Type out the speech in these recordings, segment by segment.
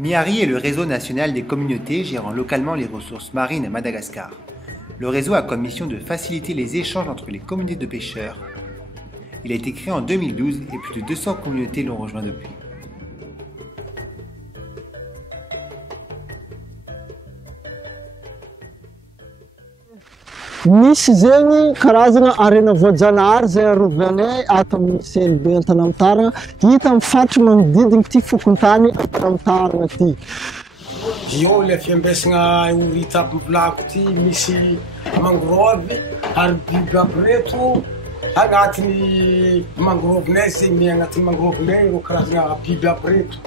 MIARI est le réseau national des communautés gérant localement les ressources marines à Madagascar. Le réseau a comme mission de faciliter les échanges entre les communautés de pêcheurs. Il a été créé en 2012 et plus de 200 communautés l'ont rejoint depuis. Misy zegny karazana arena voajanahary zay arovianay ato amin'ny CLB Antanamitara hita amin'ny fatra manodidina ity fokontany Antanamitara ty. Io le fiambesagna hita volako ty misy mangrove ary biby aby reto agnatiny mangrovenay zegny agnatiny mangrovenay ro karazana biby aby reto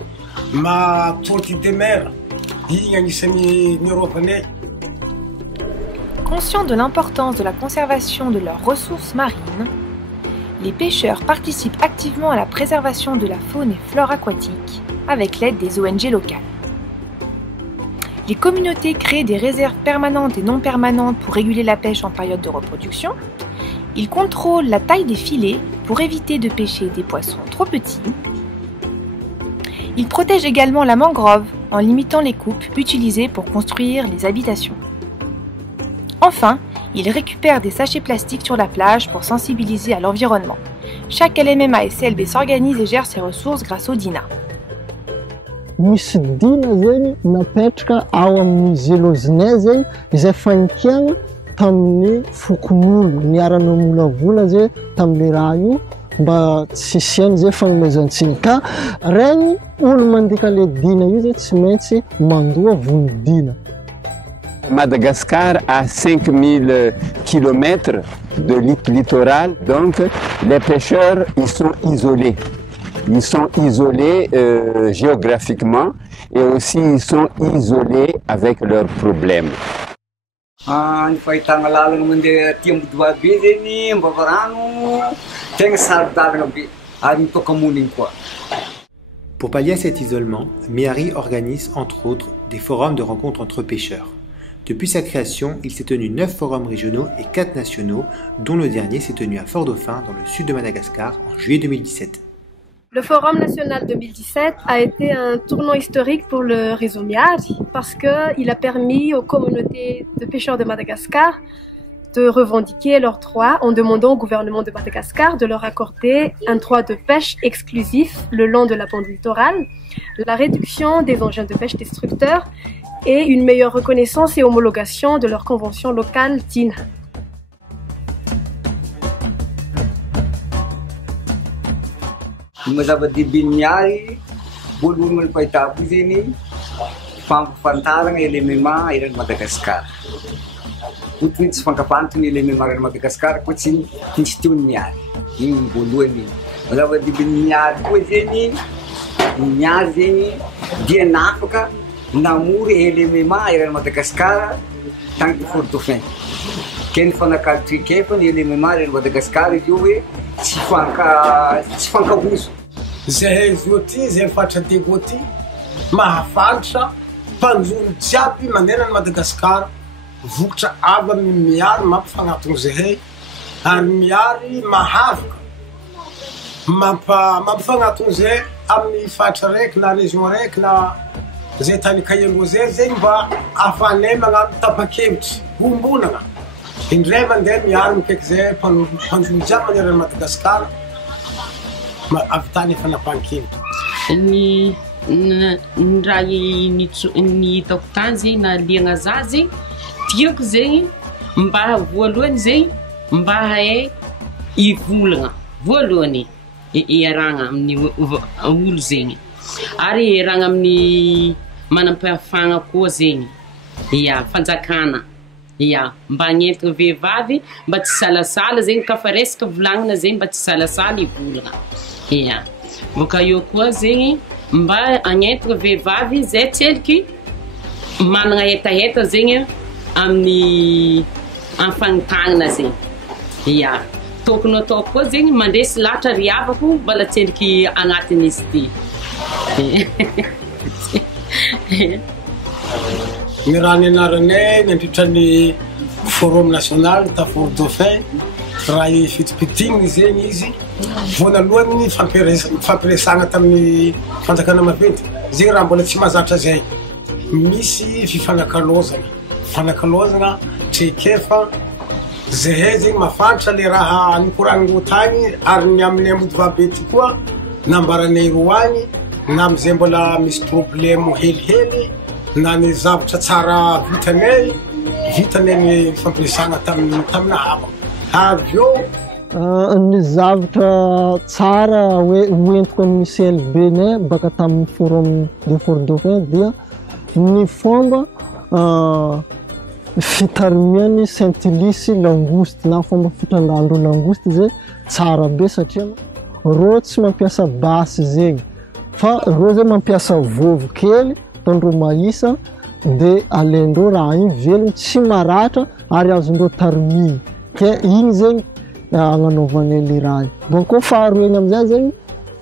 ma tortue de mer igny agnisan'ny niarovanay. Conscients de l'importance de la conservation de leurs ressources marines, les pêcheurs participent activement à la préservation de la faune et flore aquatique avec l'aide des ONG locales. Les communautés créent des réserves permanentes et non permanentes pour réguler la pêche en période de reproduction. Ils contrôlent la taille des filets pour éviter de pêcher des poissons trop petits. Ils protègent également la mangrove en limitant les coupes utilisées pour construire les habitations. Enfin, ils récupèrent des sachets plastiques sur la plage pour sensibiliser à l'environnement. Chaque LMMA et CLB s'organise et gère ses ressources grâce au DINA. Misy dina zegny napetraka ao amin'ny zelozinay zegny izay fanikiana tamin'ny fokon'olo niarana molavola zay tamin'ny raha io mba tsy hisiany zay fanomezantsiny ka regny olo mandika le dina io zay tsy maintsy mandoa vonodina. Madagascar a 5000 km de littoral, donc les pêcheurs ils sont isolés. Ils sont isolés géographiquement et aussi ils sont isolés avec leurs problèmes. Ny fahitana lalana mandeha aty Ambodivoa be zegny mbava rano tegna sarodalana be ary mitoka-mony igny koa. Pour pallier à cet isolement, MIARI organise entre autres des forums de rencontres entre pêcheurs. Depuis sa création, il s'est tenu 9 forums régionaux et 4 nationaux, dont le dernier s'est tenu à Fort-Dauphin, dans le sud de Madagascar, en juillet 2017. Le Forum national 2017 a été un tournant historique pour le réseau MIARI parce qu'il a permis aux communautés de pêcheurs de Madagascar de revendiquer leurs droits en demandant au gouvernement de Madagascar de leur accorder un droit de pêche exclusif le long de la bande littorale, la réduction des engins de pêche destructeurs et une meilleure reconnaissance et homologation de leur convention locale DINA. Ny zava-dehibe ny MIARI voalohany ny fahitako zegny fampafantarana LMMA eran'ny Madagasikara. Ohatry hoe tsy fankafantatra ny LMMA eran'ny Madagasikara koa tsy nisy teo ny MIARI. Igny voalohany igny. Ny zava-dehibe ny MIARI koa zegny ny MIARI zegny dia nafaka namory LMMA eran'ny Madagasikara tagny Fort-Dauphin. Ke ny fanakalotrikefa ny LMMA eran'ny Madagasikara izy io hoe tsy fankahozo. Zay izy io ty, zay fatra Dego ty, mahafalitra mpanjono jiaby manerana Madagasikara, vokotra avy amin'ny MIARI mampifagnatony zahay, ary MIARI mahafaka mampifagnatony zahay amin'ny fatra raiky na région raiky na zay tany Kaelo zay zegny mba ahafahanay magnano tapa-kevitry hombonana. Indray mandeha MIARI mikaiky zay mpanjono jiaby manerana Madagasikara avy tany efa napahan-kevitra. Ny raha ny hitako tany zegny na liagna za zegny tiako zegny mba voalohany zegny mba hahay ivolagna voalohany iaragna amin'ny olo zegny ary iaragna amin'ny manam-pahafagna koa zegny ia fanjakana ia mba hagnentana vehivavy mba tsy salasala zegny kafa resaka volagnina zegny mba tsy salasala ivolagna ia boka eo koa zegny mba hagnentana vehivavy zay tseliky managna hetaheta zegny amin'ny amfanitagnana zegny ia tokony atao koa zegny mandresy lahatra riavako mbola tseliky agnatin'izy ty. Ny raha nianaranay nandritran'ny Forum national ta Fort-Dauphin raha fitipitigniny zegny izy voanalohany ny fampiresagna tamin'ny fanjakana maventy zegny raha mbola tsy mahazatra zay misy fifanakalozana trekefa zahay zegny mafantatra le raha nikoragny tagny ary ny amin'ny amodivave ty koa nambaranay roa agny na amizay mbola misy problème helihely na ny zavatra tsara vitanay ny fampiresagna tamina hava avy eo ny zavatra tsara hoe hoentiko amin'ny CLB nay baka tamin'ny forum de Fort-Dauphin dia ny fomba fitarimiany Saint-Ulysse langouste na fomba fitrangandro langouste zay tsara be satria rô tsy mampiasa basy zegny fa rô zay mampiasa vovo kely ataondrô mahisa de alendrô raha igny velogny tsy maratra ary azondrô tarmia ke igny zegny agnanaovana le raha bon koa faharoeny amizay zegny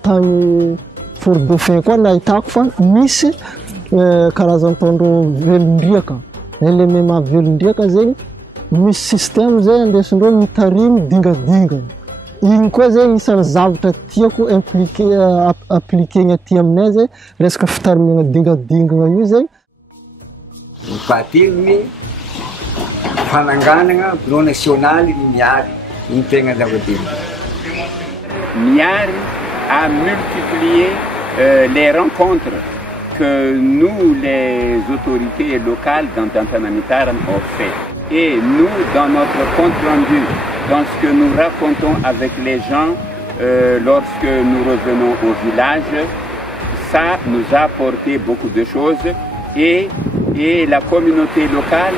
tany Fort-Dauphin koa nahitako fa misy karazana ataondrô velondriaka élément velondriaka zegny misy système zay andesindrô mitarimy dingadingana igny koa zegny isan'ny zavatra tiako appliquegna aty aminay zay resaka fitarimagna dingadingana io zegny fahatelony fananganana bureau national ny miary igny tegna zava-dehibe Miary a multiplié les rencontres que nous, les autorités locales d'Antananarivo, ont fait. Et nous, dans notre compte rendu, dans ce que nous racontons avec les gens lorsque nous revenons au village, ça nous a apporté beaucoup de choses et la communauté locale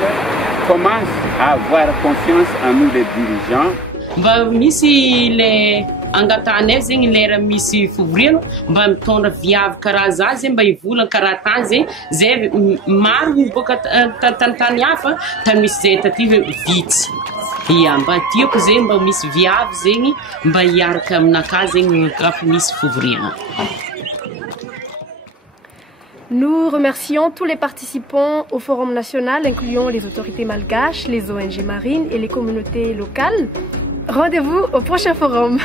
commence à avoir confiance en nous, les dirigeants. Mba misy le angatanay zegny lera misy fivoriana mba mitondra viavy karaha za zegny mba hivolagna karaha tany zegny zay maro miboaka tany hafa tany misy zay taty vitsy ia mba tiako zegny mba misy viavy zegny mba hiaraka aminaka zegny kafa misy fivoriana. Nous remercions tous les participants au Forum national, incluant les autorités malgaches, les ONG marines et les communautés locales. Rendez-vous au prochain forum.